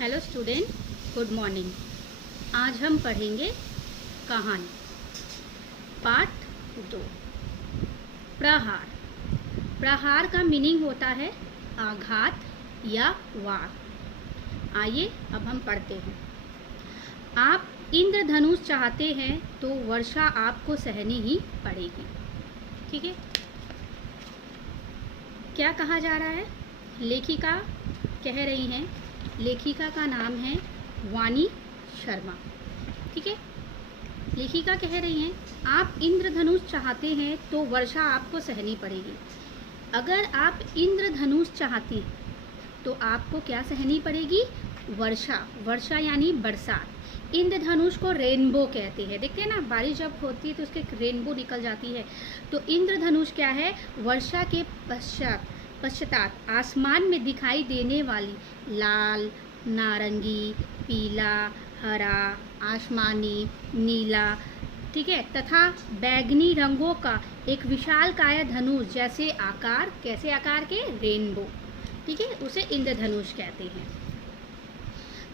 Hello student, good morning. आज हम पढ़ेंगे कहानी पार्ट 2। प्रहार। प्रहार का मीनिंग होता है आघात या वार। आइए अब हम पढ़ते हैं। आप इंद्रधनुष चाहते हैं तो वर्षा आपको सहनी ही पड़ेगी। ठीक है, क्या कहा जा रहा है? लेखिका कह रही हैं, लेखिका का नाम है वाणी शर्मा। ठीक है, लेखिका कह रही हैं आप इंद्रधनुष चाहते हैं तो वर्षा आपको सहनी पड़ेगी। अगर आप इंद्रधनुष चाहती हैं तो आपको क्या सहनी पड़ेगी? वर्षा। वर्षा यानी बरसात। इंद्रधनुष को रेनबो कहते हैं। देखते हैं ना, बारिश जब होती है तो उसके रेनबो निकल जाती है। तो इंद्रधनुष क्या है? वर्षा के पश्चात आसमान में दिखाई देने वाली लाल, नारंगी, पीला, हरा, आसमानी, नीला, ठीक है, तथा बैगनी रंगों का एक विशालकाय धनुष जैसे आकार, कैसे आकार के? रेनबो। ठीक है, उसे इंद्रधनुष कहते हैं।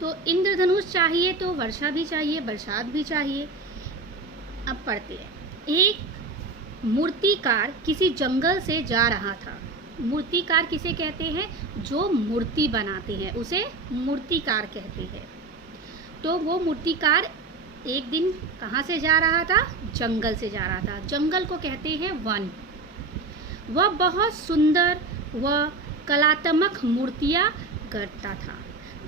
तो इंद्रधनुष चाहिए तो वर्षा भी चाहिए, बरसात भी चाहिए। अब पढ़ते हैं। एक मूर्तिकार किसी जंगल से जा रहा था। मूर्तिकार किसे कहते हैं? जो मूर्ति बनाते हैं उसे मूर्तिकार कहते हैं। तो वो मूर्तिकार एक दिन कहाँ से जा रहा था? जंगल से जा रहा था। जंगल को कहते हैं वन। वह बहुत सुंदर व कलात्मक मूर्तियाँ गढ़ता था।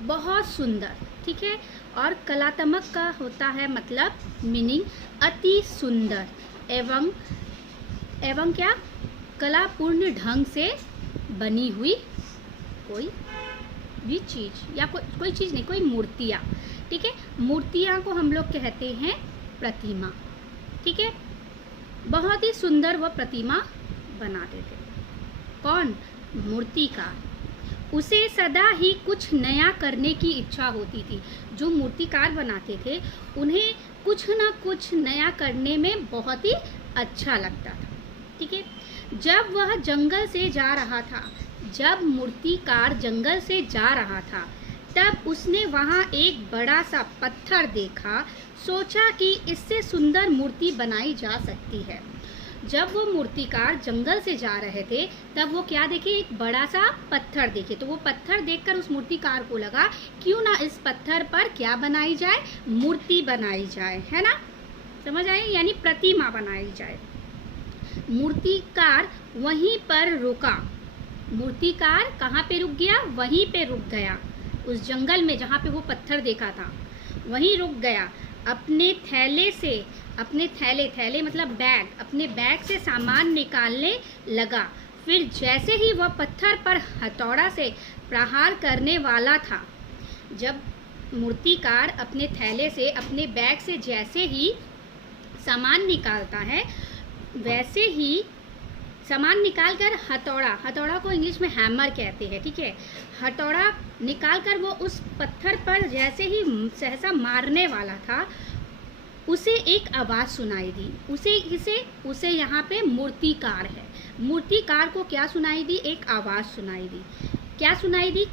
बहुत सुंदर, ठीक है, और कलात्मक का होता है मतलब मीनिंग अति सुंदर एवं क्या? कलापूर्ण ढंग से बनी हुई कोई भी चीज़, या कोई चीज़ नहीं, कोई मूर्तियाँ। ठीक है, मूर्तियाँ को हम लोग कहते हैं प्रतिमा। ठीक है, बहुत ही सुंदर वह प्रतिमा बनाते थे। कौन? मूर्तिकार। उसे सदा ही कुछ नया करने की इच्छा होती थी। जो मूर्तिकार बनाते थे उन्हें कुछ ना कुछ नया करने में बहुत ही अच्छा लगता था। ठीक है, जब वह जंगल से जा रहा था, जब मूर्तिकार जंगल से जा रहा था, तब उसने वहाँ एक बड़ा सा पत्थर देखा। सोचा कि इससे सुंदर मूर्ति बनाई जा सकती है। जब वो मूर्तिकार जंगल से जा रहे थे तब वो क्या देखे? एक बड़ा सा पत्थर देखे। तो वो पत्थर देखकर उस मूर्तिकार को लगा क्यों ना इस पत्थर पर क्या बनाई जाए? मूर्ति बनाई जाए, है ना? समझ आए? यानी प्रतिमा बनाई जाए। मूर्तिकार वहीं पर रुका। मूर्तिकार कहाँ पे रुक गया? वहीं पे रुक गया। उस जंगल में जहाँ पे वो पत्थर देखा था वहीं रुक गया। अपने थैले मतलब बैग, अपने बैग से सामान निकालने लगा। फिर जैसे ही वह पत्थर पर हथौड़ा से प्रहार करने वाला था, जब मूर्तिकार अपने थैले से, अपने बैग से जैसे ही सामान निकालता है, वैसे ही सामान निकालकर हथौड़ा को इंग्लिश में हैमर कहते हैं। ठीक है, हथौड़ा निकालकर वो उस पत्थर पर जैसे ही सहसा मारने वाला था, उसे एक आवाज़ सुनाई दी। उसे यहाँ पे मूर्तिकार है। मूर्तिकार को क्या सुनाई दी? एक आवाज़ सुनाई दी। क्या सुनाई दी?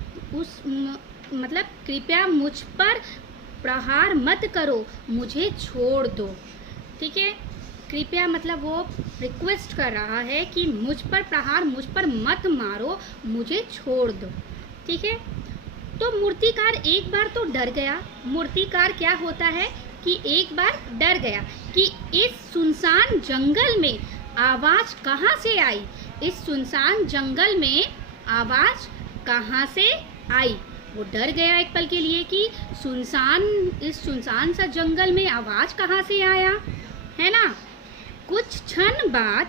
मतलब कृपया मुझ पर प्रहार मत करो, मुझे छोड़ दो। ठीक है, कृपया मतलब वो रिक्वेस्ट कर रहा है कि मुझ पर मत मारो, मुझे छोड़ दो। ठीक है, तो मूर्तिकार एक बार तो डर गया। मूर्तिकार क्या होता है कि एक बार डर गया कि इस सुनसान जंगल में आवाज़ कहाँ से आई? इस सुनसान जंगल में आवाज़ कहाँ से आई? वो डर गया एक पल के लिए कि इस सुनसान सा जंगल में आवाज़ कहाँ से आया, है ना? कुछ क्षण बाद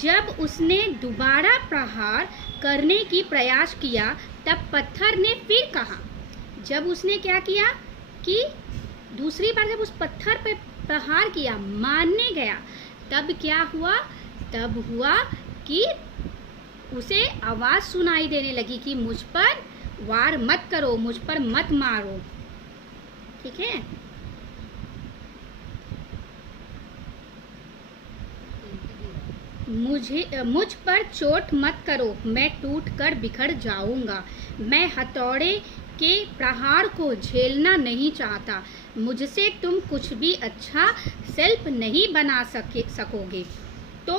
जब उसने दोबारा प्रहार करने की प्रयास किया, तब पत्थर ने फिर कहा। जब उसने क्या किया कि दूसरी बार जब उस पत्थर पे प्रहार किया, मारने गया, तब क्या हुआ? तब हुआ कि उसे आवाज़ सुनाई देने लगी कि मुझ पर वार मत करो, मुझ पर मत मारो। ठीक है, मुझ पर चोट मत करो, मैं टूट कर बिखर जाऊंगा। मैं हथौड़े के प्रहार को झेलना नहीं चाहता। मुझसे तुम कुछ भी अच्छा शिल्प नहीं बना सकोगे। तो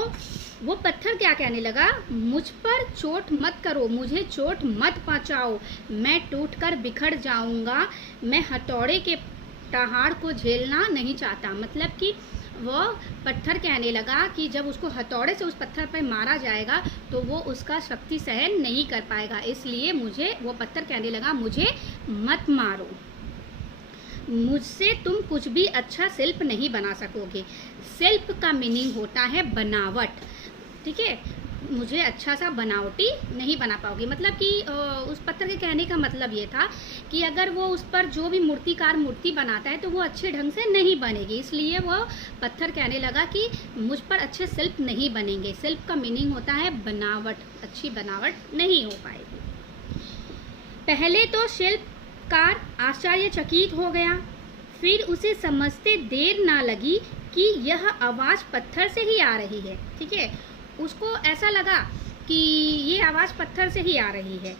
वो पत्थर क्या कहने लगा, मुझ पर चोट मत करो, मुझे चोट मत पहुंचाओ, मैं टूटकर बिखर जाऊंगा, मैं हथौड़े के प्रहार को झेलना नहीं चाहता। मतलब कि वो पत्थर कहने लगा कि जब उसको हथौड़े से उस पत्थर पर मारा जाएगा तो वो उसका शक्ति सहन नहीं कर पाएगा, इसलिए वो पत्थर कहने लगा मुझे मत मारो, मुझसे तुम कुछ भी अच्छा शिल्प नहीं बना सकोगे। शिल्प का मीनिंग होता है बनावट, ठीक है, मुझे अच्छा सा बनावटी नहीं बना पाओगे। मतलब कि उस पत्थर के कहने का मतलब ये था कि अगर वो उस पर जो भी मूर्तिकार मूर्ति बनाता है तो वो अच्छे ढंग से नहीं बनेगी, इसलिए वो पत्थर कहने लगा कि मुझ पर अच्छे शिल्प नहीं बनेंगे। शिल्प का मीनिंग होता है बनावट, अच्छी बनावट नहीं हो पाएगी। पहले तो शिल्पकार आश्चर्यचकित हो गया, फिर उसे समझते देर ना लगी कि यह आवाज़ पत्थर से ही आ रही है। ठीक है, उसको ऐसा लगा कि ये आवाज़ पत्थर से ही आ रही है,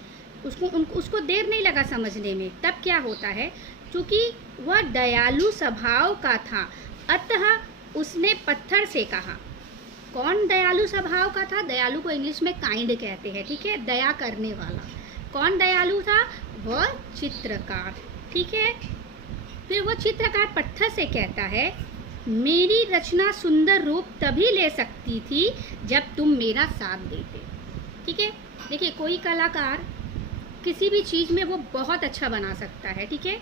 उसको देर नहीं लगा समझने में। तब क्या होता है, क्योंकि वह दयालु स्वभाव का था, अतः उसने पत्थर से कहा। कौन दयालु स्वभाव का था, दयालु को इंग्लिश में काइंड कहते हैं, ठीक है, दया करने वाला। कौन दयालु था, वह चित्रकार, ठीक है। फिर वह चित्रकार पत्थर से कहता है, मेरी रचना सुंदर रूप तभी ले सकती थी जब तुम मेरा साथ देते। ठीक है, देखिए कोई कलाकार किसी भी चीज़ में वो बहुत अच्छा बना सकता है, ठीक है,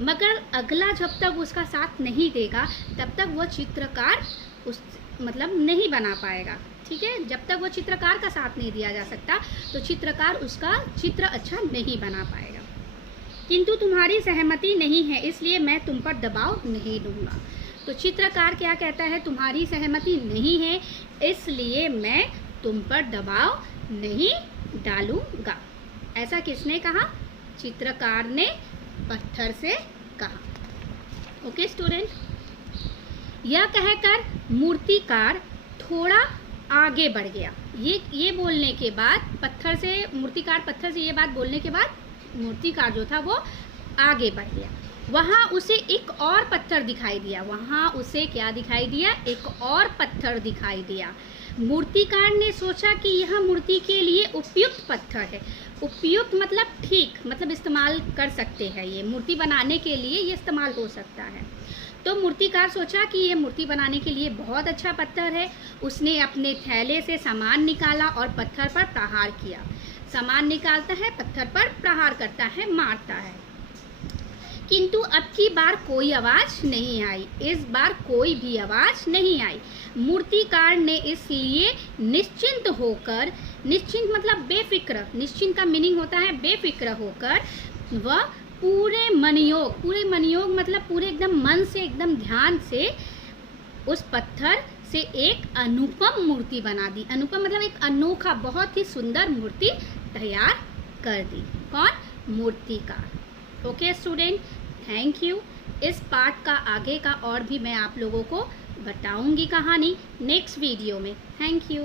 मगर अगला जब तक उसका साथ नहीं देगा तब तक वो चित्रकार मतलब नहीं बना पाएगा। ठीक है, जब तक वो चित्रकार का साथ नहीं दिया जा सकता तो चित्रकार उसका चित्र अच्छा नहीं बना पाएगा। किंतु तुम्हारी सहमति नहीं है, इसलिए मैं तुम पर दबाव नहीं दूंगा। तो चित्रकार क्या कहता है, तुम्हारी सहमति नहीं है इसलिए मैं तुम पर दबाव नहीं डालूंगा। ऐसा किसने कहा, चित्रकार ने पत्थर से कहा। ओके स्टूडेंट, यह कहकर मूर्तिकार थोड़ा आगे बढ़ गया। ये बोलने के बाद मूर्तिकार पत्थर से ये बात बोलने के बाद मूर्तिकार जो था वो आगे बढ़ गया। वहाँ उसे एक और पत्थर दिखाई दिया, वहाँ उसे क्या दिखाई दिया, एक और पत्थर दिखाई दिया। मूर्तिकार ने सोचा कि यह मूर्ति के लिए उपयुक्त पत्थर है। उपयुक्त मतलब ठीक, मतलब इस्तेमाल कर सकते हैं, ये मूर्ति बनाने के लिए ये इस्तेमाल हो सकता है। तो मूर्तिकार सोचा कि ये मूर्ति बनाने के लिए बहुत अच्छा पत्थर है। उसने अपने थैले से सामान निकाला और पत्थर पर प्रहार किया। सामान निकालता है, पत्थर पर प्रहार करता है, मारता है। किंतु अब की बार कोई आवाज़ नहीं आई, इस बार कोई भी आवाज़ नहीं आई। मूर्तिकार ने इसलिए निश्चिंत होकर, निश्चिंत मतलब बेफिक्र, निश्चिंत का मीनिंग होता है बेफिक्र होकर, वह पूरे मनयोग मतलब पूरे एकदम मन से, एकदम ध्यान से उस पत्थर से एक अनुपम मूर्ति बना दी। अनुपम मतलब एक अनोखा, बहुत ही सुंदर मूर्ति तैयार कर दी। कौन, मूर्तिकार। Okay student, thank you. इस पार्ट का आगे का और भी मैं आप लोगों को बताऊंगी कहानी नेक्स्ट वीडियो में। Thank you.